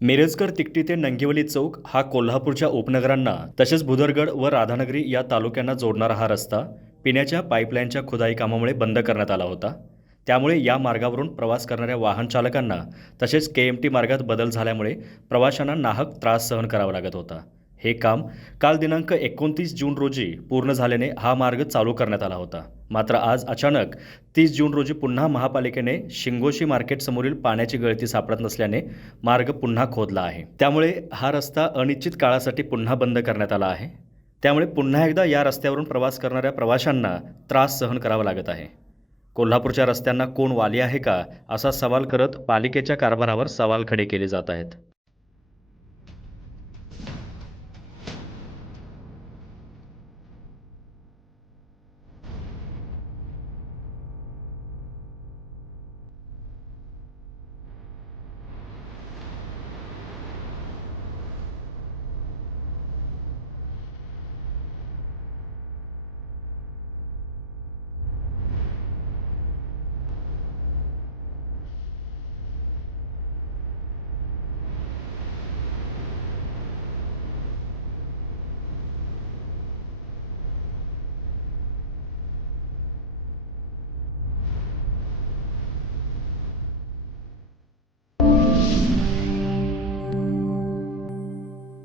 मिरजकर तिकटी ते नंगिवली चौक हा कोल्हापूरच्या उपनगरांना तसेच भुदरगड व राधानगरी या तालुक्यांना जोडणारा हा रस्ता पिण्याच्या पाईपलाईनच्या खुदाई कामामुळे बंद करण्यात आला होता. त्यामुळे या मार्गावरून प्रवास करणाऱ्या वाहन चालकांना तसेच के एम टी मार्गात बदल झाल्यामुळे प्रवाशांना नाहक त्रास सहन करावा लागत होता. हे काम काल दिनांक एकोणतीस जून रोजी पूर्ण झाल्याने हा मार्ग चालू करण्यात आला होता. मात्र आज अचानक तीस जून रोजी पुन्हा महापालिकेने शिंगोशी मार्केटसमोरील पाण्याची गळती सापडत नसल्याने मार्ग पुन्हा खोदला आहे. त्यामुळे हा रस्ता अनिश्चित काळासाठी पुन्हा बंद करण्यात आला आहे. त्यामुळे पुन्हा एकदा या रस्त्यावरून प्रवास करणाऱ्या प्रवाशांना त्रास सहन करावा लागत आहे. कोल्हापूरच्या रस्त्यांना कोण वाली आहे का असा सवाल करत पालिकेच्या कारभारावर सवाल खडे केले जात आहेत.